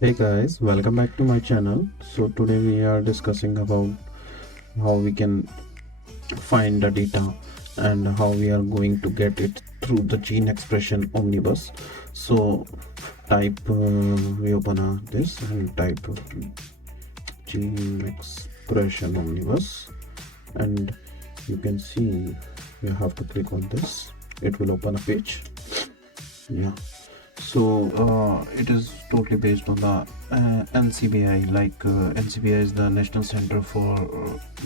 Hey guys, welcome back to my channel. So today we are discussing about how we can find the data and how we are going to get it through the gene expression omnibus. So type we open this and type gene expression omnibus, and you can see you have to click on this. It will open a page. Yeah, so it is totally based on the NCBI. NCBI is the National Center for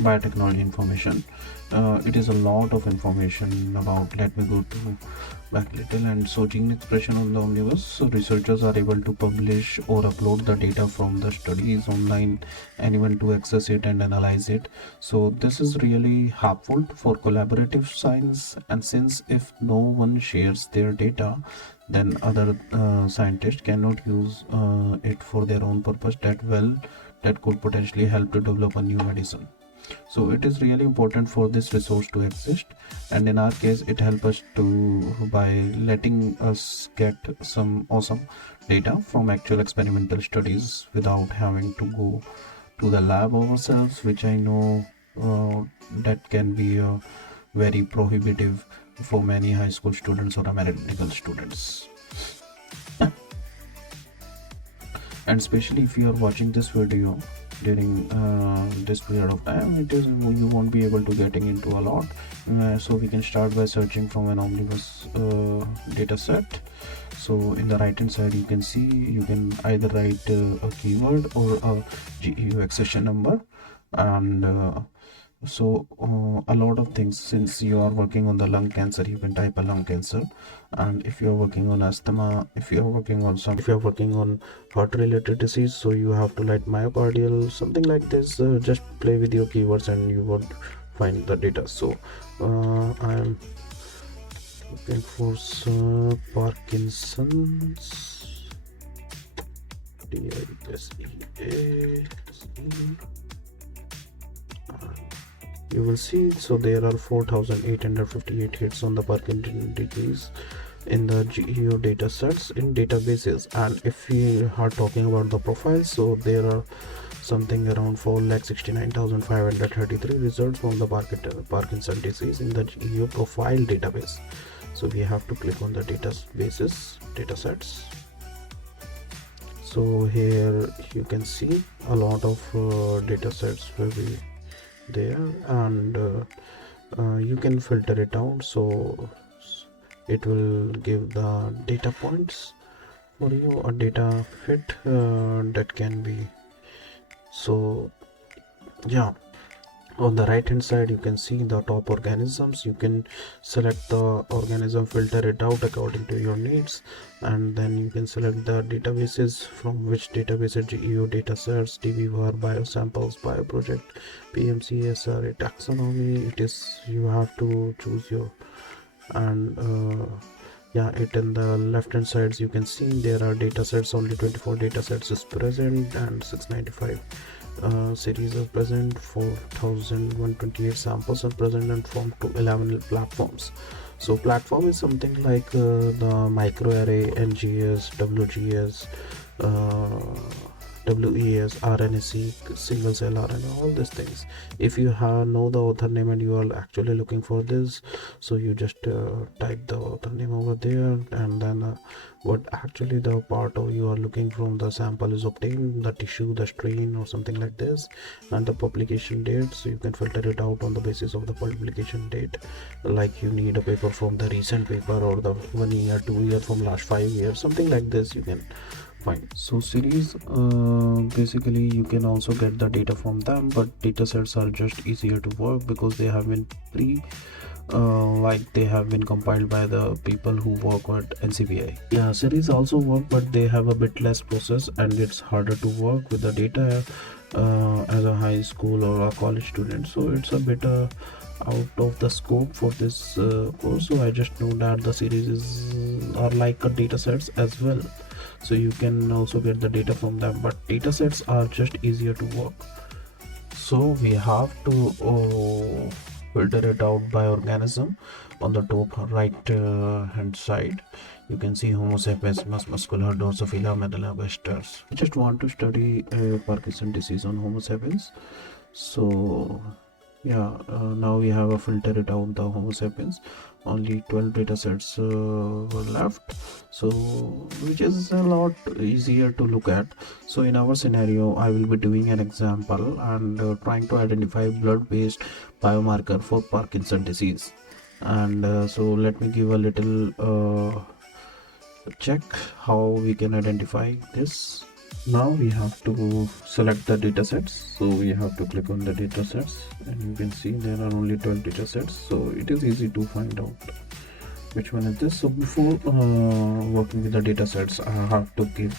Biotechnology Information. It is a lot of information about. Let me go to back a little. And so gene expression of the omnibus, so researchers are able to publish or upload the data from the studies online, anyone to access it and analyze it. So this is really helpful for collaborative science, and since if no one shares their data, then other scientists cannot use it for their own purpose that could potentially help to develop a new medicine. So it is really important for this resource to exist, and in our case it helps us to by letting us get some awesome data from actual experimental studies without having to go to the lab ourselves, which I know that can be very prohibitive for many high school students or medical students. And especially if you are watching this video during this period of time, it is you won't be able to getting into a lot. So we can start by searching from an omnibus data set. So in the right hand side you can see you can either write a keyword or a GEU accession number, and a lot of things. Since you are working on the lung cancer, you can type a lung cancer, and if you're working on asthma, if you're working on heart related disease, so you have to write myocardial, something like this. Just play with your keywords and you won't find the data. So I'm looking for Parkinson's, DISEA. You will see, so there are 4,858 hits on the Parkinson disease in the GEO data sets in databases. And if we are talking about the profiles, so there are something around 4,69,533 results from the Parkinson disease in the GEO profile database. So we have to click on the data sets. So here you can see a lot of data sets will be there, and you can filter it out, so it will give the data points for you, a data fit that can be. So yeah, on the right hand side you can see the top organisms. You can select the organism, filter it out according to your needs, and then you can select the databases, from which databases: GEO datasets, DBVAR, biosamples, bioproject, PMCSR, taxonomy. It is, you have to choose your, and yeah, it in the left hand sides you can see there are datasets. Only 24 datasets is present, and 695 series are present, 4,128 samples are present, and from 11 platforms. So platform is something like the Microarray, NGS, WGS, WES, RNA-seq, single cell RNA, all these things. If you know the author name and you are actually looking for this, so you just type the author name over there, and then what actually the part of you are looking from the sample is obtained, the tissue, the strain, or something like this, and the publication date. So you can filter it out on the basis of the publication date, like you need a paper from the recent paper, or the 1 year, 2 year, from last 5 years, something like this you can find. So series, basically you can also get the data from them, but datasets are just easier to work because they have been they have been compiled by the people who work at NCBI. Yeah, series also work, but they have a bit less process, and it's harder to work with the data as a high school or a college student. So it's a bit out of the scope for this course. So I just know that the series are like a data sets as well, so you can also get the data from them, but data sets are just easier to work. So we have to filter it out by organism. On the top right hand side, you can see Homo sapiens, muscular, Drosophila, medullobusters. I just want to study Parkinson disease on Homo sapiens. So yeah, now we have a filter it out the Homo sapiens. Only 12 data sets were left, so which is a lot easier to look at. So in our scenario, I will be doing an example and trying to identify blood based biomarker for Parkinson disease. And so let me give a little check how we can identify this. Now we have to select the data sets, so we have to click on the data sets, and you can see there are only 12 data sets, so it is easy to find out which one is this. So before working with the data sets, I have to give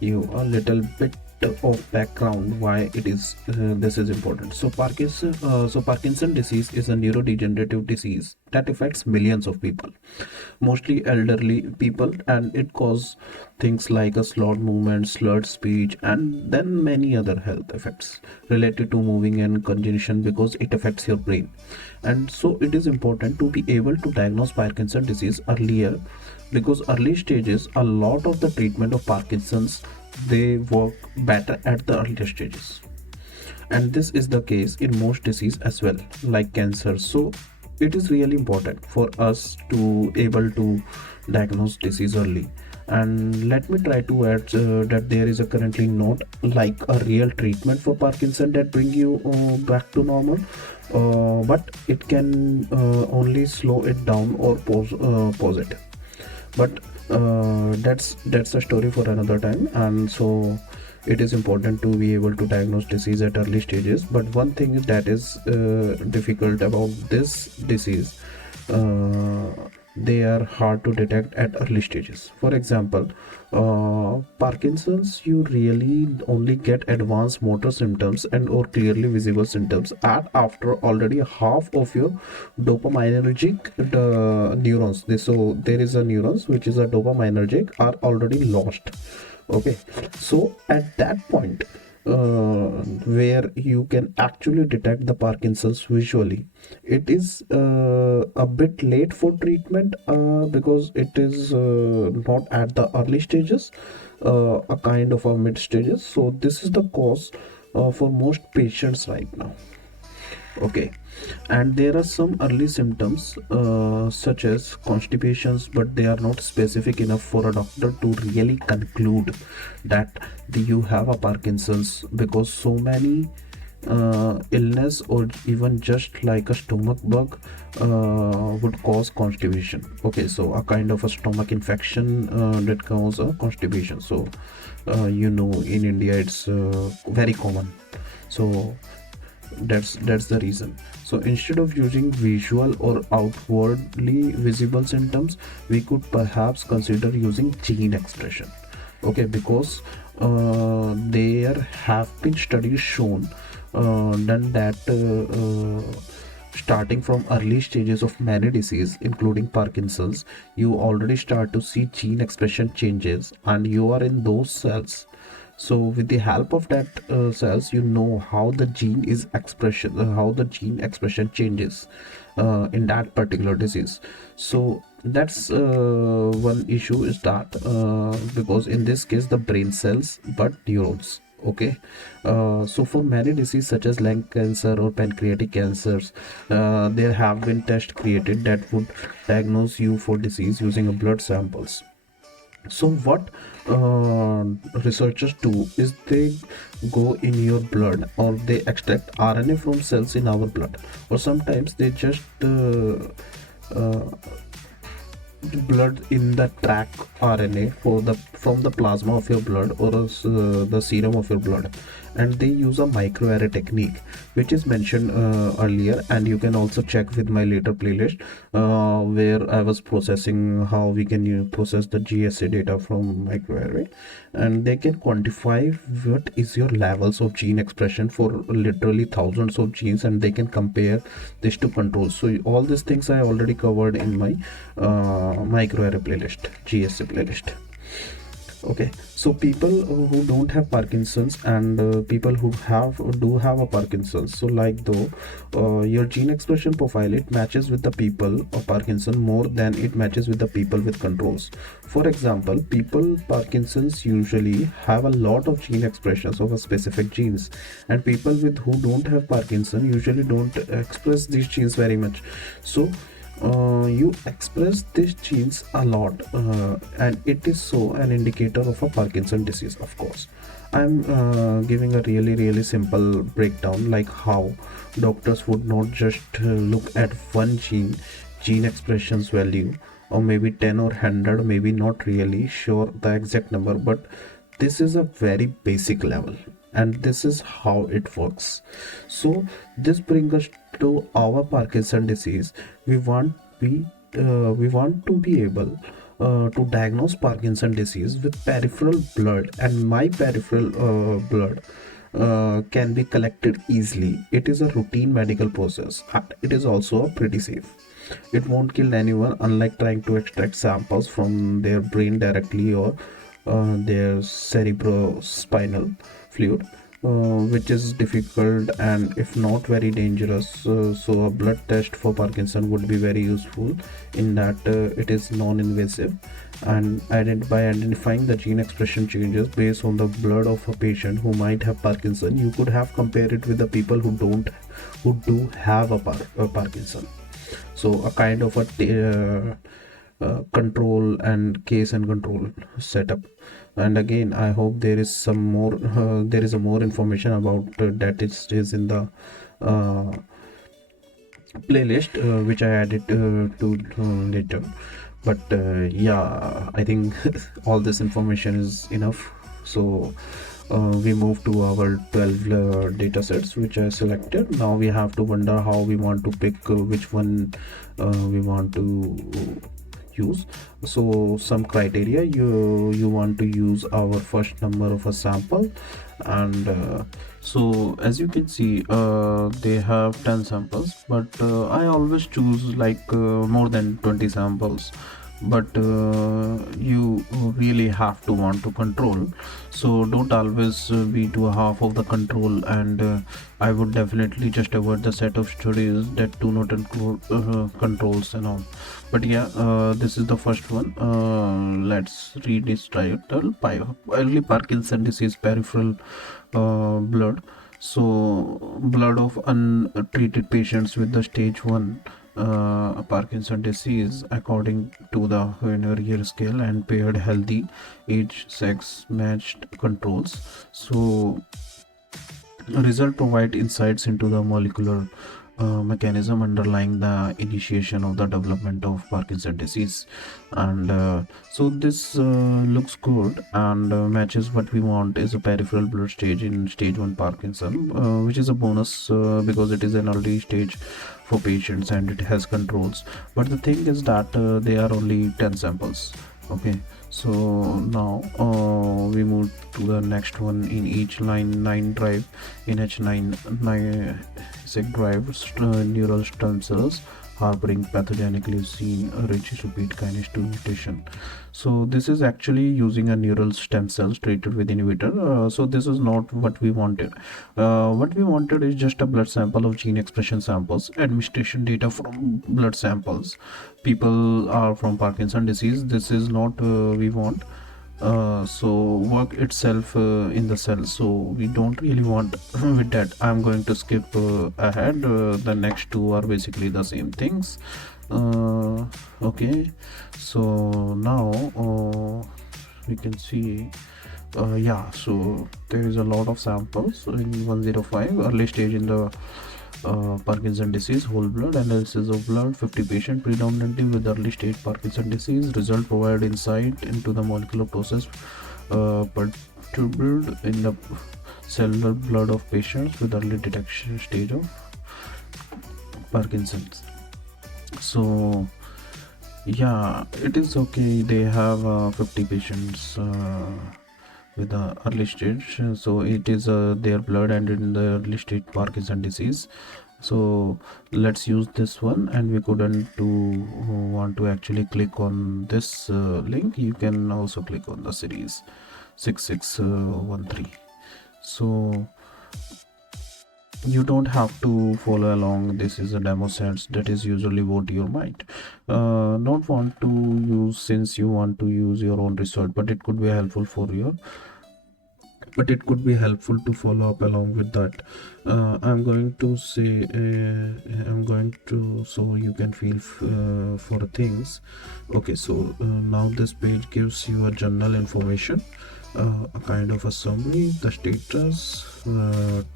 you a little bit of background why it is this is important. So Parkinson disease is a neurodegenerative disease that affects millions of people, mostly elderly people, and it causes things like a slurred movement, slurred speech, and then many other health effects related to moving and cognition, because it affects your brain. And so it is important to be able to diagnose Parkinson disease earlier, because early stages, a lot of the treatment of Parkinson's, they work better at the earlier stages, and this is the case in most disease as well, like cancer. So it is really important for us to able to diagnose disease early. And let me try to add that there is a currently not like a real treatment for Parkinson that bring you back to normal, but it can only slow it down or pause it. But that's a story for another time. And so it is important to be able to diagnose disease at early stages. But one thing that is difficult about this disease, they are hard to detect at early stages. For example, Parkinson's, you really only get advanced motor symptoms and or clearly visible symptoms at after already half of your dopaminergic neurons. So there is a neurons which is a dopaminergic are already lost. Okay, so at that point, where you can actually detect the Parkinson's visually, it is a bit late for treatment, because it is not at the early stages, a kind of a mid stages. So this is the cause for most patients right now. Okay, and there are some early symptoms such as constipations, but they are not specific enough for a doctor to really conclude that you have a Parkinson's, because so many illness or even just like a stomach bug would cause constipation. Okay, so a kind of a stomach infection that causes a constipation. So in India it's very common. So that's the reason. So instead of using visual or outwardly visible symptoms, we could perhaps consider using gene expression. Okay, because there have been studies shown done that starting from early stages of many disease including Parkinson's, you already start to see gene expression changes, and you are in those cells. So with the help of that cells, you know how the gene is expression, how the gene expression changes in that particular disease. So that's one issue is that because in this case the brain cells but neurons. Okay, so for many diseases such as lung cancer or pancreatic cancers, there have been tests created that would diagnose you for disease using a blood samples. So what researchers do is they go in your blood, or they extract RNA from cells in our blood, or sometimes they just uh, blood in the track RNA from the plasma of your blood, or the serum of your blood, and they use a microarray technique which is mentioned earlier, and you can also check with my later playlist where I was processing how we can process the GSA data from microarray, and they can quantify what is your levels of gene expression for literally thousands of genes, and they can compare this to control. So all these things I already covered in my microarray playlist, GSA playlist. Okay, so people who don't have Parkinson's and people who have do have a Parkinson's, so like though your gene expression profile, it matches with the people of Parkinson more than it matches with the people with controls. For example, people Parkinson's usually have a lot of gene expressions of a specific genes, and people with who don't have Parkinson usually don't express these genes very much. So you express these genes a lot, and it is so an indicator of a Parkinson disease. Of course, I'm giving a really simple breakdown, like how doctors would not just look at one gene expressions value, or maybe 10 or 100, maybe not really sure the exact number, but this is a very basic level, and this is how it works. So this brings us to our Parkinson disease. We want we want to be able to diagnose Parkinson disease with peripheral blood, and my peripheral blood can be collected easily. It is a routine medical process. It is also pretty safe. It won't kill anyone, unlike trying to extract samples from their brain directly, or their cerebrospinal fluid, which is difficult and if not very dangerous. So a blood test for Parkinson would be very useful in that it is non-invasive, and by identifying the gene expression changes based on the blood of a patient who might have Parkinson, you could have compared it with the people who do have a Parkinson. So a kind of a control and case and control setup. And again, I hope there is some more there is a more information about that is in the uh, playlist, which I added to later. But yeah, I think all this information is enough. So we move to our 12 data sets which I selected. Now we have to wonder how we want to pick which one we want to use. So some criteria, you want to use our first number of a sample, and so as you can see, they have 10 samples, but I always choose like more than 20 samples. But you really have to want to control, so don't always be to a half of the control. And I would definitely just avoid the set of studies that do not include controls and all. But yeah, this is the first one. Let's read this title: early Parkinson disease peripheral blood. So blood of untreated patients with the stage 1 Parkinson disease according to the Hoehner scale, and paired healthy age sex matched controls. So result provide insights into the molecular mechanism underlying the initiation of the development of Parkinson disease. And so this looks good and matches what we want, is a peripheral blood stage in stage 1 Parkinson, which is a bonus because it is an early stage for patients and it has controls. But the thing is that they are only 10 samples. Okay, so now we move to the next one. In each line 9 drive in H9 sick drive neural stem cells harboring pathogenically seen rich repeat kinase 2 mutation. So this is actually using a neural stem cells treated with inhibitor. So this is not what we wanted. What we wanted is just a blood sample of gene expression samples, administration data from blood samples. People are from Parkinson disease. This is not we want. So work itself in the cell, so we don't really want with that. I'm going to skip ahead. The next two are basically the same things. Okay, so now we can see yeah, so there is a lot of samples in 105 early stage in the Parkinson disease, whole blood analysis of blood, 50 patients predominantly with early stage Parkinson disease. Result provide insight into the molecular process perturbed in the cellular blood of patients with early detection stage of Parkinson's. So yeah, it is okay. They have 50 patients with the early stage, so it is their blood and in the early stage Parkinson disease. So let's use this one, and we couldn't want to actually click on this link. You can also click on the series 6613. So you don't have to follow along. This is a demo sets. That is usually what you might not want to use, since you want to use your own research, but it could be helpful for your but it could be helpful to follow up along with that. I'm going to say I'm going to, so you can feel for things. Okay, so now this page gives you a general information, a kind of a summary, the status,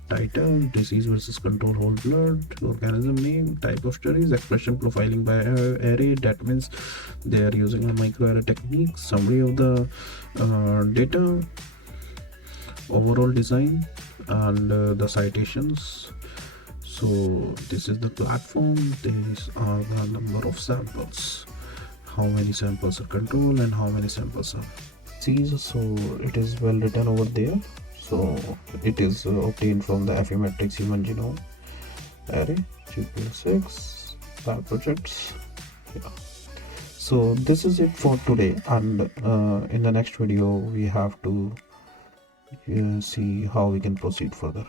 title, disease versus control, whole blood, organism name, type of studies, expression profiling by array. That means they are using a microarray technique. Summary of the data, overall design, and the citations. So this is the platform. These are the number of samples, how many samples are control and how many samples are disease. So it is well written over there. So it is obtained from the Affymetrix human genome array GPL6 lab projects. Yeah. So this is it for today, and in the next video we have to see how we can proceed further.